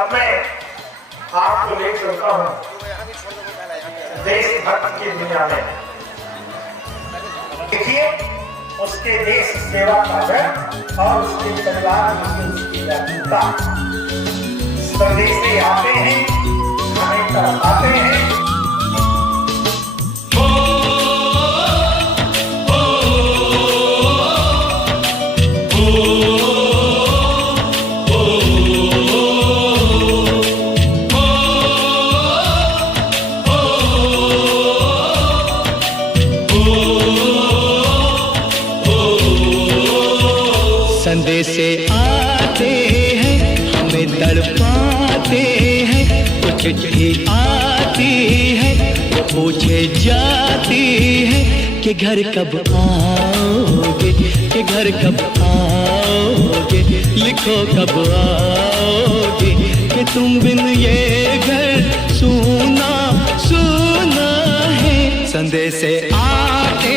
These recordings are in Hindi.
अब मैं आपको ले चलता हूँ देशभक्त की दुनिया में। देखिए उसके देश सेवा का व्रत और उसके परिवार में उसकी व्याकुलता। स्वदेश से आते हैं, हमें तरफ आते हैं। संदेशे आते हैं, हमें तड़पाते हैं। कुछ चिट्ठी आती है, वो पूछे जाती है कि घर कब आओगे, कि घर कब आओगे, लिखो कब आओगे, कि तुम बिन ये घर सूना सूना है। संदेशे आते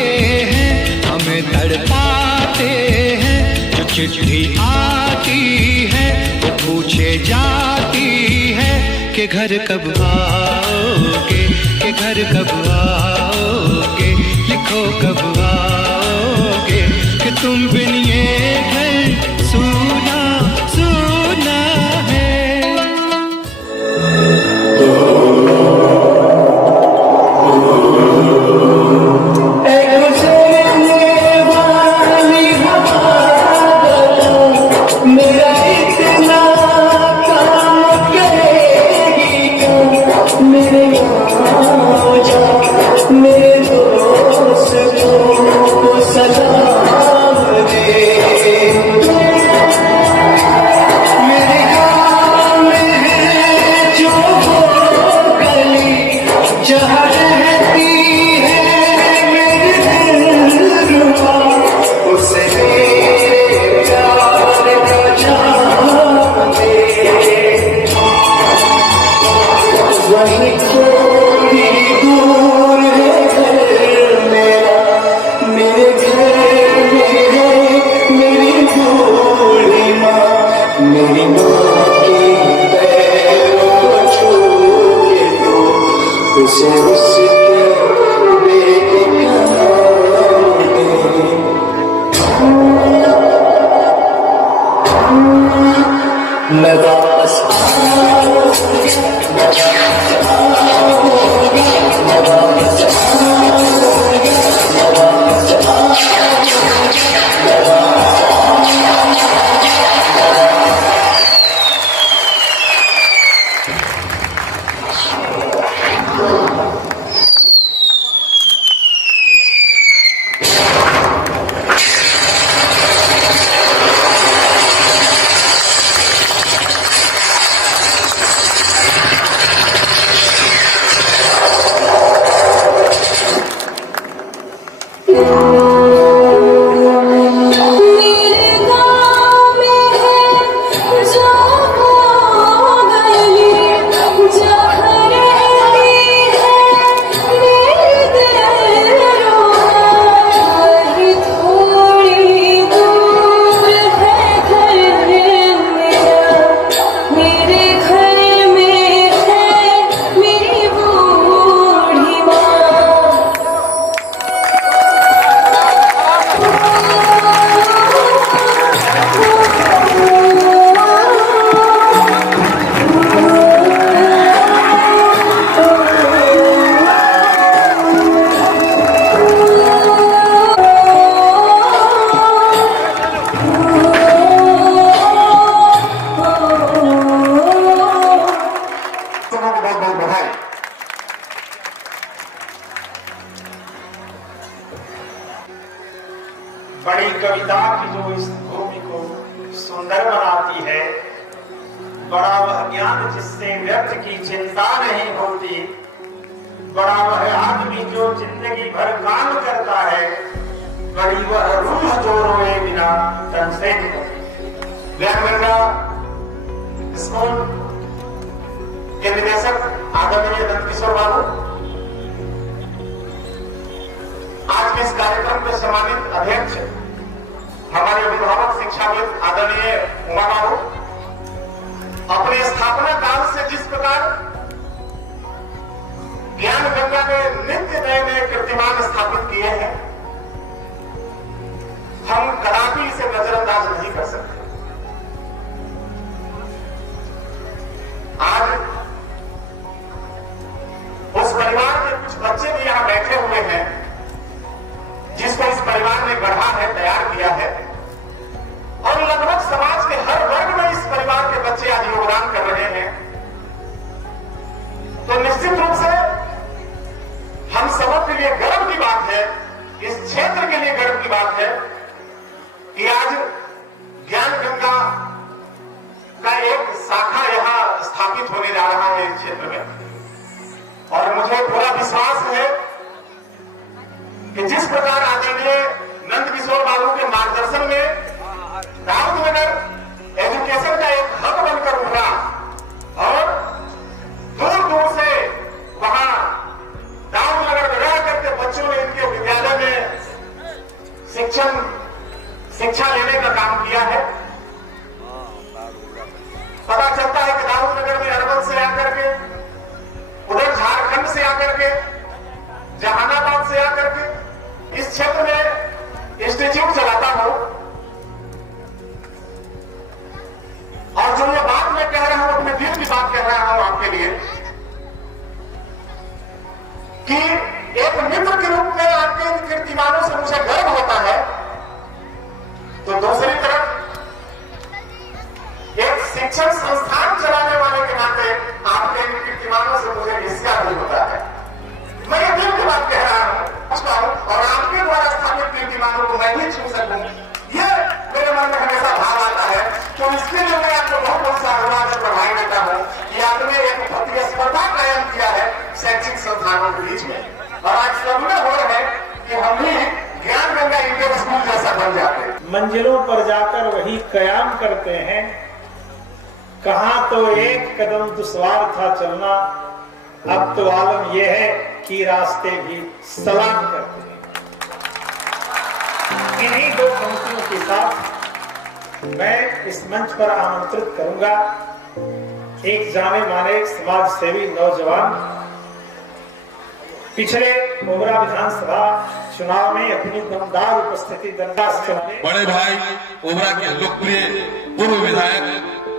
हैं, हमें तड़पाते हैं। चिट्ठी आती है, वो पूछे जाती है कि घर कब आओगे, कि घर कब आओगे, लिखो कब आओगे, कि तुम बिन ये घर सूना सूना है। बड़ी कविता की जो इस भूमि को सुंदर बनाती है, बड़ा वह ज्ञान जिससे व्यर्थ की चिंता नहीं होती, बड़ा वह आदमी जो जिंदगी भर काम करता है, बड़ी वह रूह जो रोए बिना तन से व्याकरणा स्कूल के निदेशक आदरणीय नंदकिशोर बाबू, आज के इस कार्यक्रम के सम्मानित अध्यक्ष हमारे अभिभावक शिक्षाविद आदरणीय उमा बाबू, अपने स्थापना काल से जिस प्रकार ज्ञान गंगा ने नित्य नए नए कीर्तिमान स्थापित किए हैं, हम कदापि इसे नजरअंदाज नहीं कर सकते। आज उस परिवार के कुछ बच्चे भी यहां बैठे हुए हैं जिसको इस परिवार ने गढ़ा है, तैयार किया है, और लगभग समाज के हर वर्ग में इस परिवार के बच्चे आज योगदान कर रहे हैं। तो निश्चित रूप से हम सबों के लिए गर्व की बात है, इस क्षेत्र के लिए गर्व की बात है कि आज ज्ञान गंगा का एक शाखा यहां स्थापित होने जा रहा है इस क्षेत्र में। और मुझे पूरा विश्वास है कि जिस प्रकार आदरणीय नंदकिशोर बाबू के मार्गदर्शन में दाऊदनगर एजुकेशन का एक हब बनकर उभरा और दूर दूर से वहां दाऊदनगर में रह करके बच्चों ने इनके विद्यालय में शिक्षा लेने का काम किया है। पता चलता है कि दाऊदनगर में अरवल से आकर के, उधर झारखंड से आकर के, जहानाबाद से आकर के इस क्षेत्र में इंस्टीट्यूट चलाता हूं। और जो ये बात मैं कह रहा हूं, अपने दिल की बात कह रहा हूं आपके लिए, कि एक मित्र के रूप में आपके इन कीर्तिमानों से मुझे गर्व होता है, तो दूसरी तरफ एक शिक्षण संस्थान चलाने वाले के नाते आपके इन कीर्तिमानों से मुझे ईर्ष्या भी होता है। मैं ये दिल की बात कह रहा हूं और आपके द्वारा स्थापित कीर्तिमानों को मैं ही छू सकूं, ये मेरे मन में हमेशा भाव आता है। तो इसके लिए मैं आपको बहुत बहुत साधुवाद और बधाई देता हूं कि आपने एक प्रतिस्पर्धा कायम किया है शैक्षिक संस्थानों के बीच में, और आज सबने हो रहे हैं कि हम भी ज्ञान गंगा इंटर स्कूल जैसा बन जाते हैं। मंजिलों पर जाकर वही कयाम करते हैं, कहां तो एक कदम दुश्वार था चलना, अब तो आलम यह है कि रास्ते भी सलाम करते हैं। इन्हीं दो पंक्तियों के साथ मैं इस मंच पर आमंत्रित करूंगा एक जाने माने समाज सेवी नौजवान, पिछले ओबरा विधानसभा चुनाव में अपनी दमदार उपस्थिति बड़े भाई ओबरा के लोकप्रिय पूर्व विधायक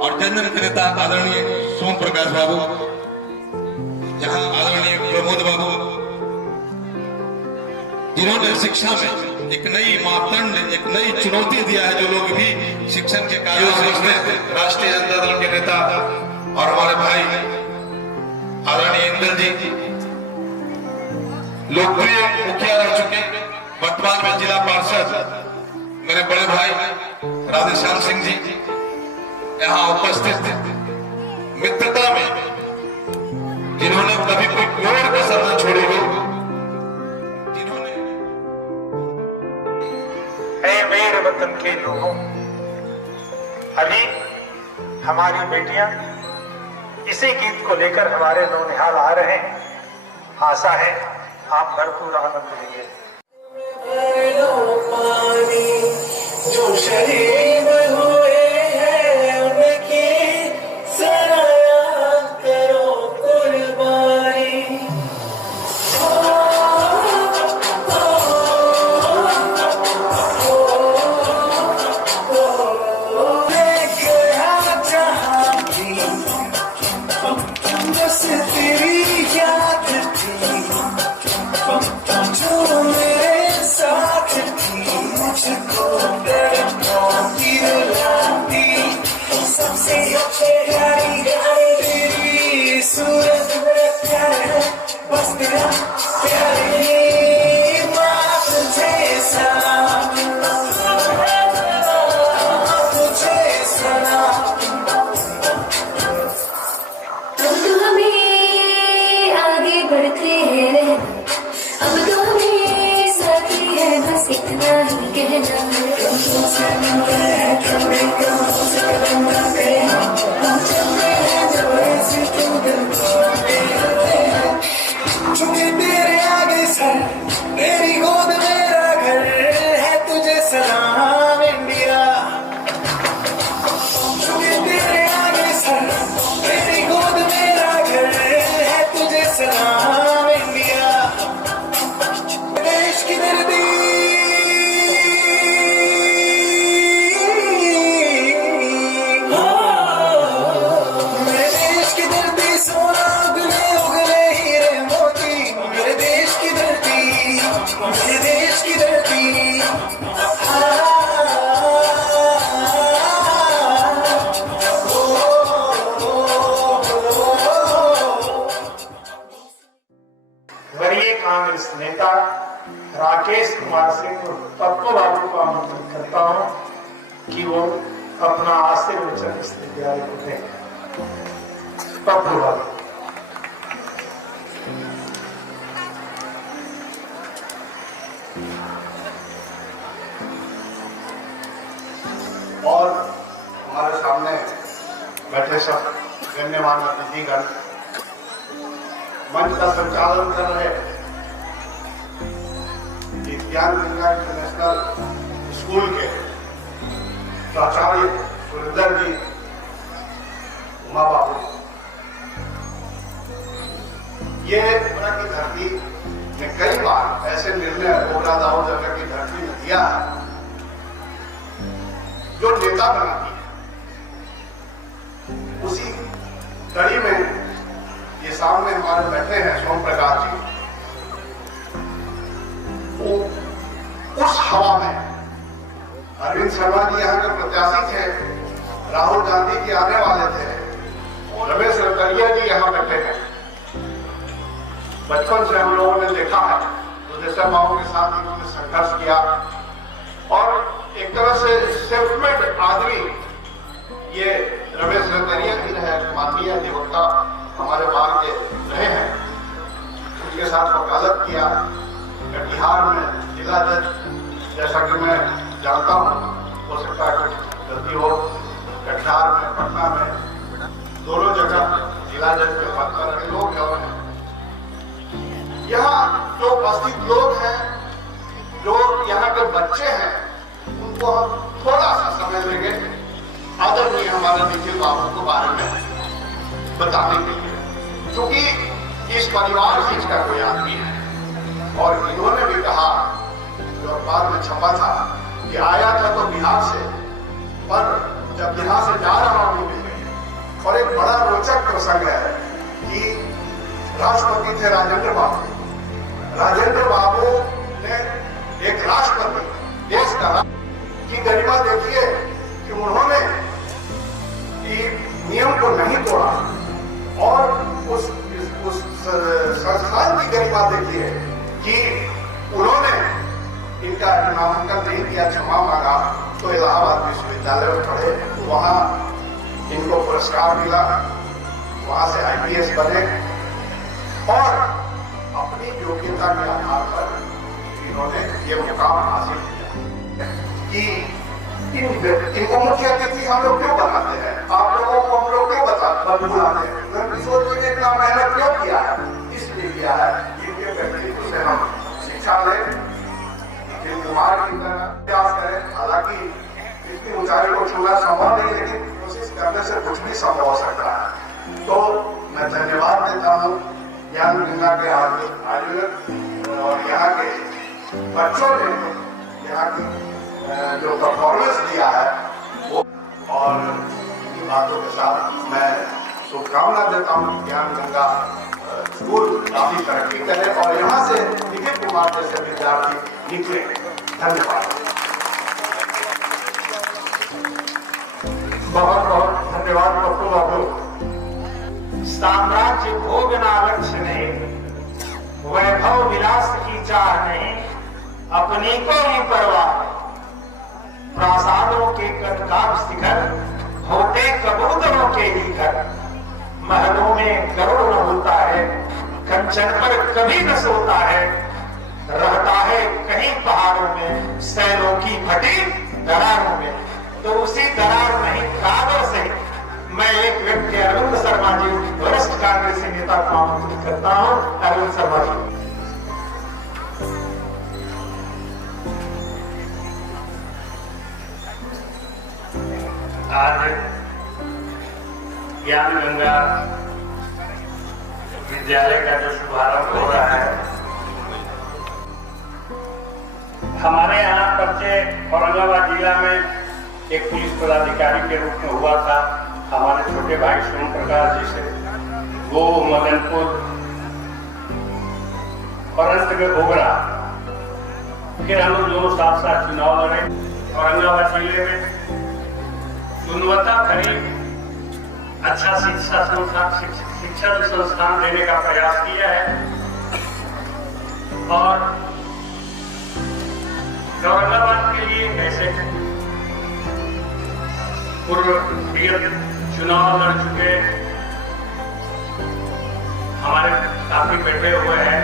और जनजन के नेता आदरणीय सोम प्रकाश बाबू, यहाँ आदरणीय प्रमोद बाबू, जिन्होंने शिक्षा में एक नई मापदंड, एक नई चुनौती दिया है। जो लोग भी शिक्षण के कार्यों से राष्ट्रीय जनता दल के नेता और हमारे भाई आदरणीय इंदल जी लोकप्रिय मुखिया रह चुके, वर्तमान में जिला पार्षद मेरे बड़े भाई राधेश्याम सिंह जी यहाँ उपस्थित, मित्रता में जिन्होंने कभी कोई कोर कसर न छोड़ी हो, जिन्होंने मेरे वतन के लोगों, अभी हमारी बेटियां इसी गीत को लेकर हमारे नौनिहाल आ रहे हैं। आशा है आप भरपूर आनंद लेंगे। जो शहीद हुए हैं उनकी सराहना करो कुर्बानी। बस तेरी याद थी जो मेरे साथ थी, मुझको सबसे अच्छे तेरी सूरत प्यारे, बस तेरा प्यारे तुझे सलाम, तुझे सलाम। अब तो हमें आगे बढ़ते हैं, अब तो हमें साथी है, बस इतना ही कहना है। तेरे आगे इस नेता राकेश कुमार सिंह और पप्पू बाबू को आमंत्रित करता हूं कि वो अपना आशीर्वचन इस विद्यालय को दें। पप्पू बाबू। और हमारे सामने बैठे सब गण्यमान्य अतिथिगण, मंच का संचालन कर रहे ज्ञान गंगा इंटरनेशनल स्कूल के प्राचार्य सुरेंद्र जी, उमा बाबू, ये पुरा की धरती में कई बार ऐसे निर्णय ओबरा दाऊ जगह की धरती में दिया है जो नेता बनाती है। उसी कड़ी में ये सामने हमारे बैठे हैं सोम प्रकाश जी, उस हवा में अरविंद शर्मा जी यहाँ के प्रत्याशी थे, राहुल गांधी जी आने वाले थे, रमेश रतरिया जी यहाँ बैठे हैं। बचपन से हम लोगों ने देखा है दुधेश्वर बाबू के साथ इन्होंने संघर्ष किया और एक तरह से सेल्फ मेड आदमी ये रमेश रतरिया ही रहे, माननीय अधिवक्ता हमारे बाहर के रहे हैं। उनके साथ वकालत किया कटिहार में जिला जज, जैसा कि मैं जानता हूँ, हो सकता है कुछ गलती हो, कटिहार में, पटना में, दोनों जगह जिला जज के पद पर रहे लोग हैं। यहाँ जो उपस्थित लोग हैं, जो यहाँ के बच्चे हैं, उनको हम थोड़ा सा समय लेंगे आदरणीय हमारे निखिल बाबू के बारे में बताने के लिए, क्योंकि इस परिवार से इसका कोई आदमी है और इन्होंने भी कहा, जो अखबार में छपा था कि आया था तो बिहार से, पर जब यहाँ से जा रहा हूँ और एक बड़ा रोचक प्रसंग है कि राष्ट्रपति थे राजेंद्र बाबू। राजेंद्र बाबू ने एक राष्ट्रपति देश का की गरिमा देखिए कि उन्होंने नियम को नहीं तोड़ा और उस संस्थान की गरिमा देखिए कि उन्होंने इनका नामांकन नहीं किया, क्षमा मांगा, तो इलाहाबाद विश्वविद्यालय में पढ़े, वहां इनको पुरस्कार मिला, वहां से IPS बने और अपनी योग्यता के आधार पर इन्होंने ये मुकाम हासिल किया। कि इनको मुख्य अतिथि हम लोग क्यों बनाते हैं, आप लोगों को हम लोग क्यों बुलाते हैं, किशोर जी ने इतना मेहनत क्यों किया है, इसलिए किया है इनके व्यक्तित्व से हम शिक्षा लें, निखिल कुमार की तरह प्रयास करें। हालांकि इतनी ऊंचाई को छूना संभव नहीं, लेकिन कोशिश करने से कुछ भी संभव हो सकता है। तो मैं धन्यवाद देता हूँ ज्ञान गंगा के आयोजक और यहाँ के बच्चों ने यहाँ की जो परफॉर्मेंस दिया है वो, और इन बातों के साथ मैं शुभकामना देता हूँ ज्ञान गंगा स्कूल काफी तरक्की करे और यहाँ से निखिल कुमार जैसे विद्यार्थी निकले। धन्यवाद। बहुत बहुत धन्यवाद पप्पू बाबू। साम्राज्य भोग ना लक्ष्य नहीं, वैभव विलास की चाह नहीं, अपनी को ही परवाह, प्रासादों के कटकाव शिखर होते कबूतरों के ही घर, महलों में गरुड़ न होता है, कंचन पर कभी न सोता है, रहता है कहीं पहाड़ों में, सैलों की फटी दरारों में। तो उसी दरार नहीं कादर से मैं एक व्यक्ति अरविंद शर्मा जी, वरिष्ठ कांग्रेसी नेता को आमंत्रित करता हूं। अरविंद शर्मा जी। आज ज्ञान गंगा विद्यालय का जो शुभारंभ हो रहा है, हमारे यहाँ परिचय औरंगाबाद जिला में एक पुलिस पदाधिकारी के रूप में हुआ था हमारे छोटे भाई सोम प्रकाश जी से, वो मदनपुर और अंत में ओबरा। फिर हम लोग दोनों साथ साथ चुनाव लड़े। औरंगाबाद जिले में गुणवत्ता भरी अच्छा शिक्षण संस्थान देने का प्रयास किया है। और औरंगाबाद के लिए कैसे पूर्व चुनाव लड़ चुके हमारे काफी बैठे हुए हैं,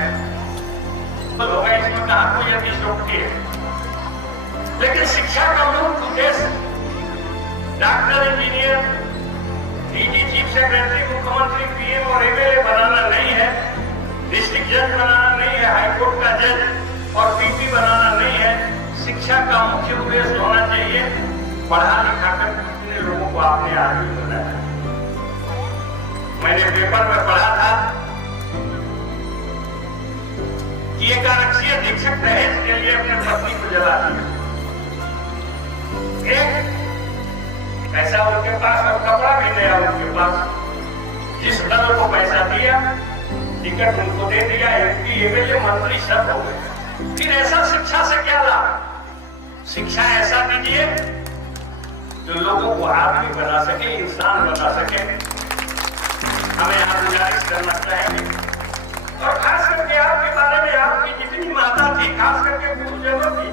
तो लोग इसमें कहा कोई अतिशोक्ति है, लेकिन शिक्षा का मूल उद्देश्य doctor, engineer, DG, chief secretary, मुख्यमंत्री, पीएम और एमएलए बनाना नहीं है, डिस्ट्रिक्ट जज बनाना नहीं है, हाईकोर्ट का जज और पीपी बनाना नहीं है। शिक्षा का मुख्य उद्देश्य होना चाहिए पढ़ा लिखा कर कितने लोगों को आपने आगे बनाया। मैंने पेपर में पढ़ा था कि एक आरक्षी अधीक्षक दहेज के लिए अपने पत्नी को जला दिया। एक पैसा उनके पास और कपड़ा भी नया उनके पास, जिस दल को पैसा दिया टिकट उनको दे दिया, एमपी एमएलए मंत्री सब हो गए। फिर ऐसा शिक्षा से क्या लाभ? शिक्षा ऐसा दीजिए जो लोगों को आदमी बना सके, इंसान बना सके। हमें यहाँ गुजारिश करना चाहेंगे, और खास करके आपके बारे में आपकी जितनी माता थी, खास करके गुरुजनों की,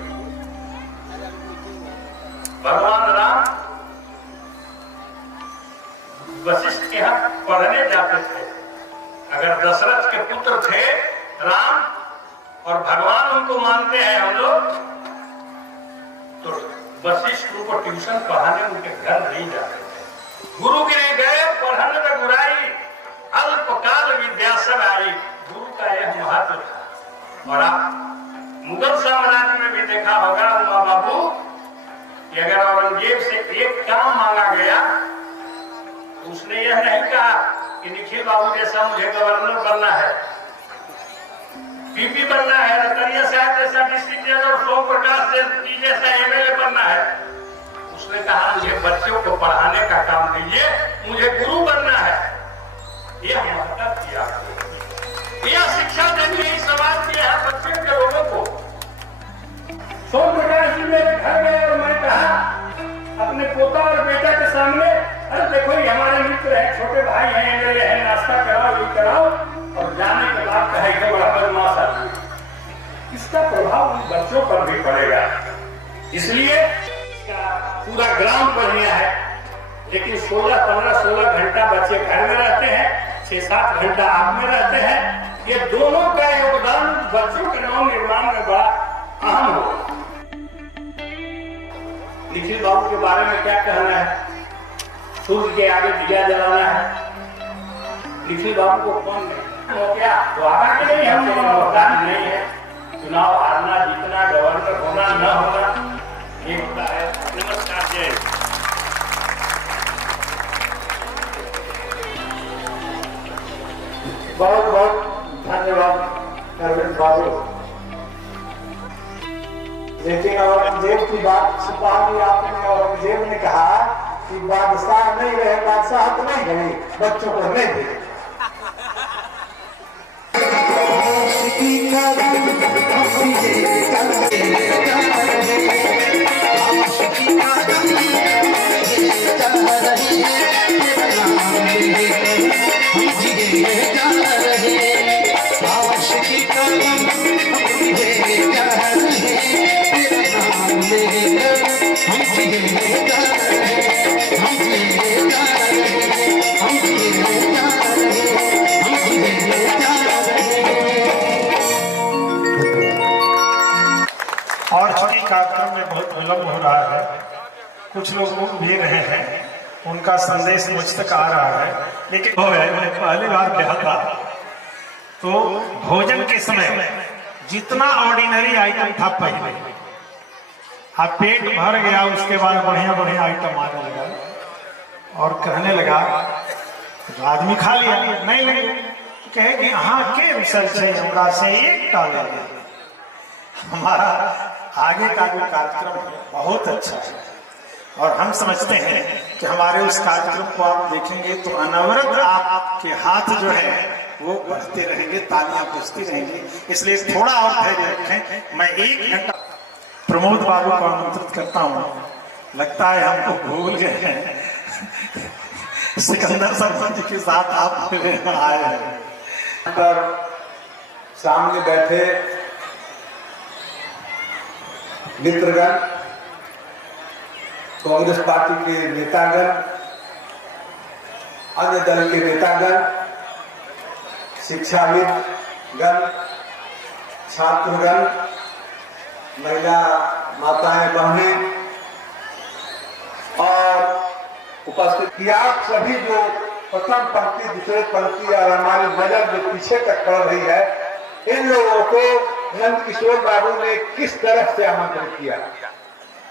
भगवान राम वशिष्ठ के यहाँ पढ़ने जाते थे। अगर दशरथ के पुत्र थे राम और भगवान उनको मानते हैं हम लोग, तो वशिष्ठ उनको ट्यूशन पढ़ाने उनके घर नहीं जाते थे। गुरु गिरे गए पढ़ने में बुराई, अल्पकाल विद्या सब आई। गुरु का यह महत्व था। और आप मुगल साम्राज्य में भी देखा होगा उमा बाबू कि अगर औरंगजेब से एक काम मांगा गया, उसने यह नहीं कहा कि निखिल बाबू जैसा मुझे गवर्नर बनना है, पीपी बनना है, रतनिया साहब जैसा डिस्ट्रिक्ट जज और सोम प्रकाश जी जैसा एमएलए बनना है। उसने कहा मुझे बच्चों को पढ़ाने का काम दीजिए, मुझे गुरु बनना है। यह महत्व किया, यह शिक्षा देनी है समाज के यहाँ बच्चे के लोगों को। सोम प्रकाश जी मेरे घर गए और मैं कहा अपने पोता और बेटा के सामने, अरे देखो ये हमारे मित्र है, छोटे भाई हैं, एमएलए हैं, नाश्ता कराओ, ये कराओ, और जाने के बाद कहे कि बड़ा बदमाश आदमी। इसका प्रभाव उन बच्चों पर भी पड़ेगा। इसलिए पूरा ग्राम बढ़िया है, लेकिन 16 घंटा बच्चे घर में रहते हैं, 6-7 घंटा आग में रहते हैं। ये दोनों का योगदान बच्चों के नव निर्माण में बड़ा अहम होगा। निखिल बाबू के बारे में क्या कहना है? सूर्य के आगे दिया जलाना है। निखिल बाबू को कौन नहीं हो गया द्वारा के लिए हम योगदान नहीं है। चुनाव हारना जीतना, गवर्नर होना न होना, ये होता है। नमस्कार, जय। बहुत बहुत धन्यवाद अरविंद बाबू। लेकिन औरंगजेब की बात छिपा दी आपने। औरंगजेब ने कहा कि बादशाह नहीं रहे, बादशाह तो नहीं गए, बच्चों को नहीं दे। और चूंकि कार्यक्रम में बहुत विलम्ब हो रहा है, कुछ लोग रुक भी रहे हैं, उनका संदेश मुझ तक आ रहा है। लेकिन मैं पहली बार गया था तो भोजन के समय जितना ऑर्डिनरी आइटम था पहले, अब पेट भर गया, उसके बाद बढ़िया बढ़िया आइटम आने लगा और कहने लगा तो आदमी खा लिया, नहीं लगे कहे कि हाँ के रिसर्च है, हमरा से एक टाले। हमारा आगे का जो कार्यक्रम है बहुत अच्छा है और हम समझते हैं कि हमारे उस कार्यक्रम को आप देखेंगे तो अनवरत आपके हाथ जो है वो बढ़ते रहेंगे, तालियां बजती रहेंगी। इसलिए थोड़ा और धैर्य रखें। मैं 1 घंटा प्रमोद बाबू को आमंत्रित करता हूँ। लगता है हमको भूल गए हैं, सिकंदर सरपंच जी के साथ आप आए हैं। पर सामने बैठे मित्रगण, कांग्रेस पार्टी के नेतागण, अन्य दल के नेतागण, शिक्षाविदगण, छात्रगण, महिला माताएं बहनें और उपस्थित कि आप सभी जो प्रथम पंक्ति, दूसरे पंक्ति और हमारी नजर जो पीछे तक पड़ रही है, इन लोगों को नंद किशोर बाबू ने किस तरह से आमंत्रित किया।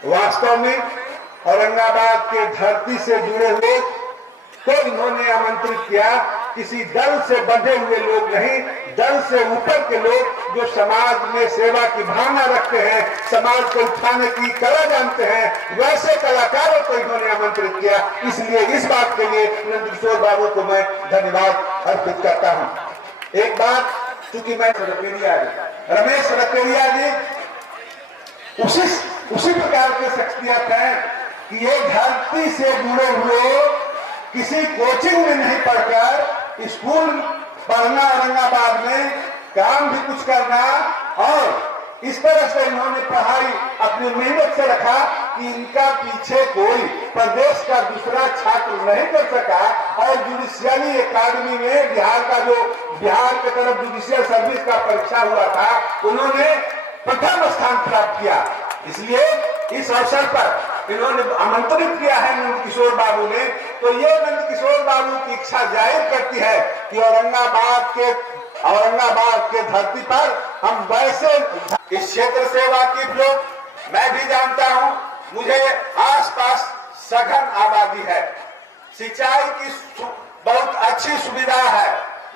वास्तव में औरंगाबाद के धरती से जुड़े लोग तो इन्होंने आमंत्रित किया, किसी दल से बंधे हुए लोग नहीं, दल से ऊपर के लोग जो समाज में सेवा की भावना रखते हैं, समाज को उठाने की कला जानते हैं, वैसे कलाकारों को इन्होंने आमंत्रित किया। इसलिए इस बात के लिए नंद किशोर बाबू को मैं धन्यवाद अर्पित करता हूँ। एक बात, चूंकि मैं रमेश रकेरिया जी उसी प्रकार के शख्सियत है कि ये धरती से जुड़े हुए, किसी कोचिंग में नहीं पढ़कर स्कूल पढ़ना, औरंगाबाद में काम भी कुछ करना, और इस तरह से इन्होंने पढ़ाई अपनी मेहनत से रखा कि इनका पीछे कोई प्रदेश का दूसरा छात्र नहीं कर सका। और जुडिशियली एकेडमी में बिहार के तरफ जुडिशियल सर्विस का परीक्षा हुआ था, उन्होंने प्रथम स्थान प्राप्त किया। इसलिए इस अवसर पर इन्होंने आमंत्रित किया है नंद किशोर बाबू ने, तो ये नंद किशोर बाबू की इच्छा जाहिर करती है कि औरंगाबाद के धरती पर हम वैसे इस क्षेत्र से वाकिफ लोग, मैं भी जानता हूं, मुझे आसपास सघन आबादी है, सिंचाई की बहुत अच्छी सुविधा है,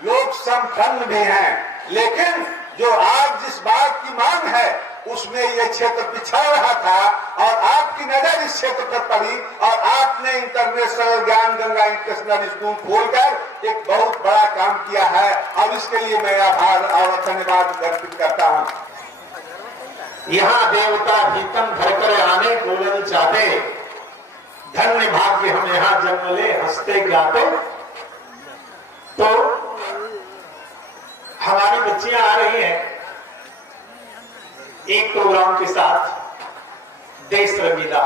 लोग संपन्न भी हैं, लेकिन जो आज जिस बात की मांग है उसमें ये क्षेत्र पिछड़ रहा था, और आपकी नजर इस क्षेत्र पर पड़ी और आपने इंटरनेशनल ज्ञान गंगा इंटरनेशनल स्कूल खोलकर एक बहुत बड़ा काम किया है, और इसके लिए मैं आभार और धन्यवाद अर्पित करता हूँ। यहाँ देवता भीतम धरकर आने बोलन चाहते, धन्य भाग्य हम यहाँ जन्म ले हंसते गाते। तो हमारी बच्चियां आ रही हैं एक प्रोग्राम के साथ, देश रंगीला।